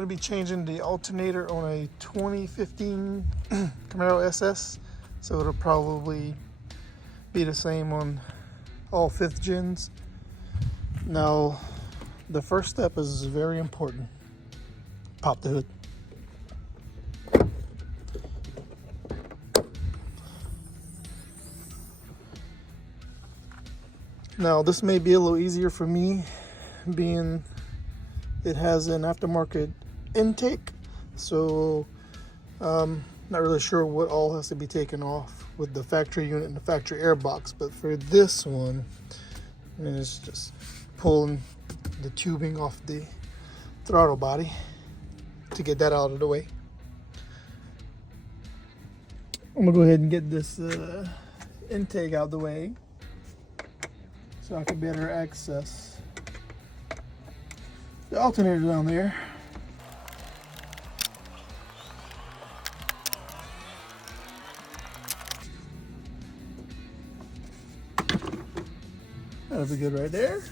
going to be changing the alternator on a 2015 Camaro SS, so it'll probably be the same on all 5th gens. Now, the first step is very important. Pop the hood. Now, this may be a little easier for me, being it has an aftermarket intake, so not really sure what all has to be taken off with the factory unit and the factory airbox. But for this one, I mean, it's just pulling the tubing off the throttle body to get that out of the way. I'm gonna go ahead and get this intake out of the way so I can better access the alternator down there. That'll be good right there.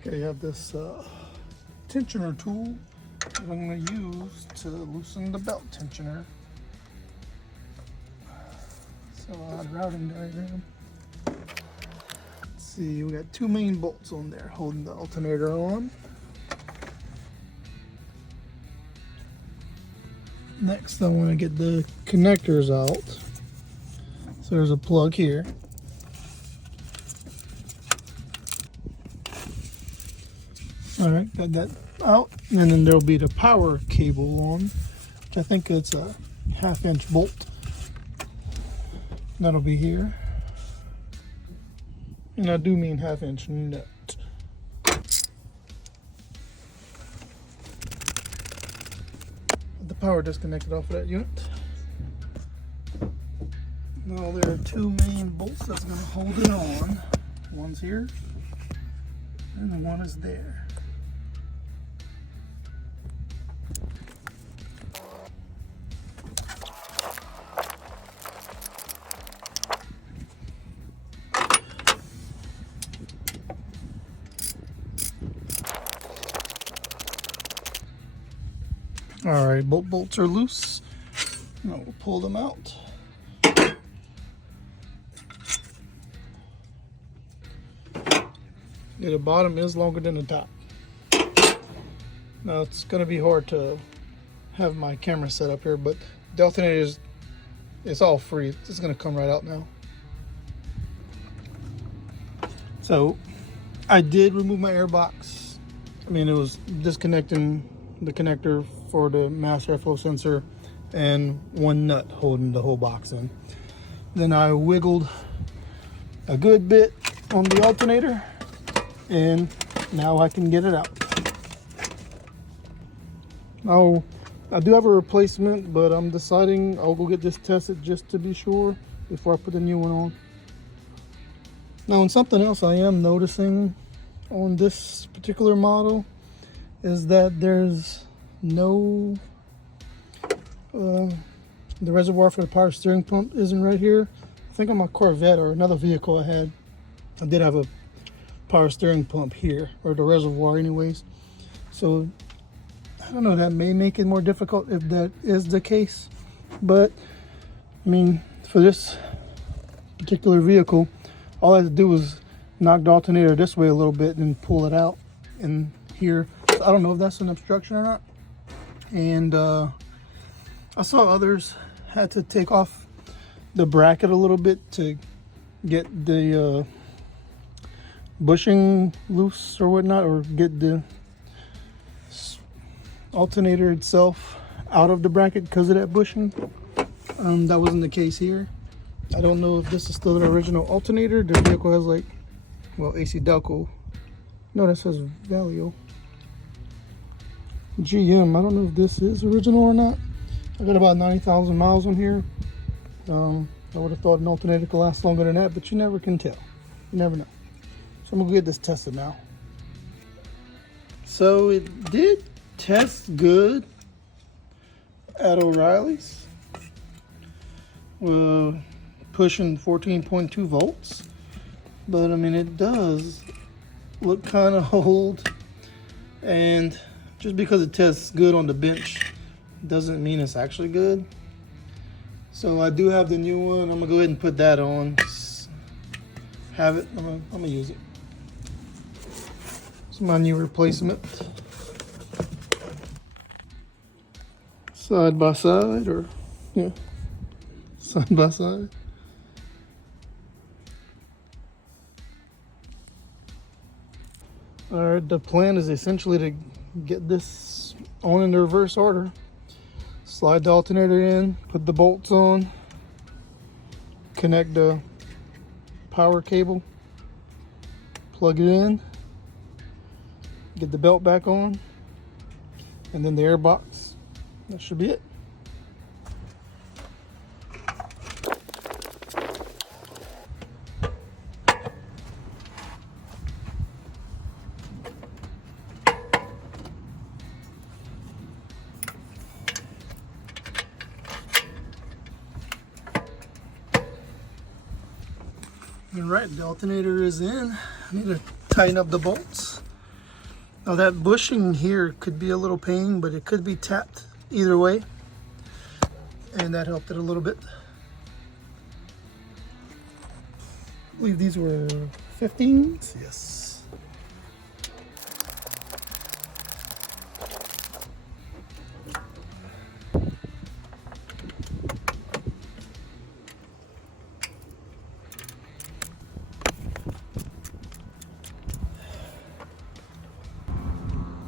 Okay, you have this tensioner tool that I'm going to use to loosen the belt tensioner. So routing diagram. Let's see, we got 2 main bolts on there holding the alternator on. Next, I want to get the connectors out. So there's a plug here. All right, got that out. And then there'll be the power cable on, which I think it's a 1/2-inch bolt. That'll be here. And I do mean 1/2-inch nut. The power disconnected off of that unit. Now there are 2 main bolts that's going to hold it on. One's here, and the one is there. All right, both bolts are loose. Now we'll pull them out. Yeah, the bottom is longer than the top. Now it's going to be hard to have my camera set up here, but the alternator it's all free. It's going to come right out now. So I did remove my airbox. I mean, it was disconnecting the connector for the mass airflow sensor and 1 nut holding the whole box in. Then I wiggled a good bit on the alternator, and now I can get it out. Now, I do have a replacement, but I'm deciding I'll go get this tested just to be sure before I put the new one on. Now, and something else I am noticing on this particular model is that there's no, the reservoir for the power steering pump isn't right here. I think on my Corvette or another vehicle I did have a power steering pump here, or the reservoir anyways. So I don't know, that may make it more difficult if that is the case. But I mean, for this particular vehicle, all I had to do was knock the alternator this way a little bit and pull it out in here. So I don't know if that's an obstruction or not. And I saw others had to take off the bracket a little bit to get the bushing loose or whatnot, or get the alternator itself out of the bracket because of that bushing. That wasn't the case here. I don't know if this is still the original alternator. The vehicle has like, well, AC Delco. No, that says Valio. GM, I don't know if this is original or not. I got about 90,000 miles on here. I would have thought an alternator could last longer than that, but you never can tell. You never know. So I'm gonna get this tested now. So it did test good at O'Reilly's. Pushing 14.2 volts. But I mean, it does look kind of old, and just because it tests good on the bench doesn't mean it's actually good. So I do have the new one. I'm gonna go ahead and put that on. Have it. I'm gonna use it. It's my new replacement. Side by side, or yeah, side by side. All right, the plan is essentially to get this on in the reverse order. Slide the alternator in, put the bolts on, connect the power cable, plug it in, get the belt back on, and then the airbox. That should be it. All right, the alternator is in. I need to tighten up the bolts. Now that bushing here could be a little pain, but it could be tapped either way, and that helped it a little bit. I believe these were 15s. Yes.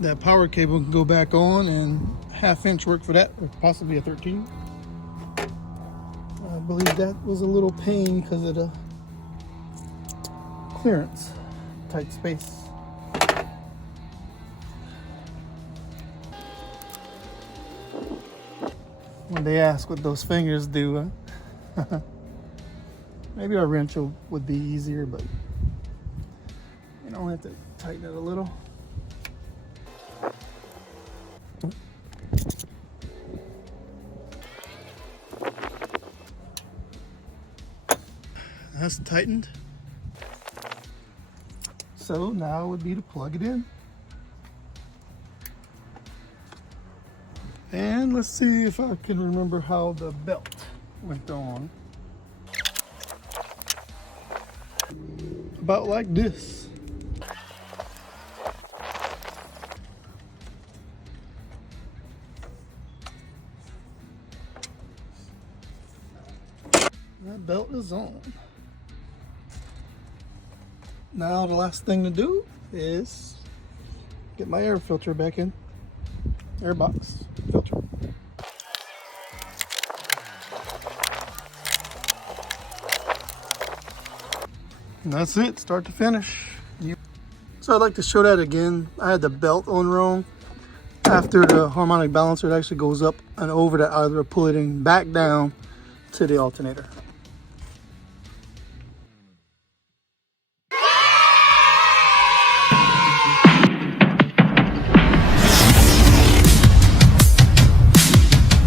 That power cable can go back on, and 1/2 inch work for that, or possibly a 13. I believe that was a little pain because of the clearance, tight space. When they ask what those fingers do, maybe a wrench would be easier, but you don't have to tighten it a little. That's tightened. So now would be to plug it in. And let's see if I can remember how the belt went on. About like this. That belt is on. Now the last thing to do is get my air filter back in. Airbox filter. And that's it, start to finish. So I'd like to show that again. I had the belt on wrong. After the harmonic balancer, it actually goes up and over that either pull it in back down to the alternator.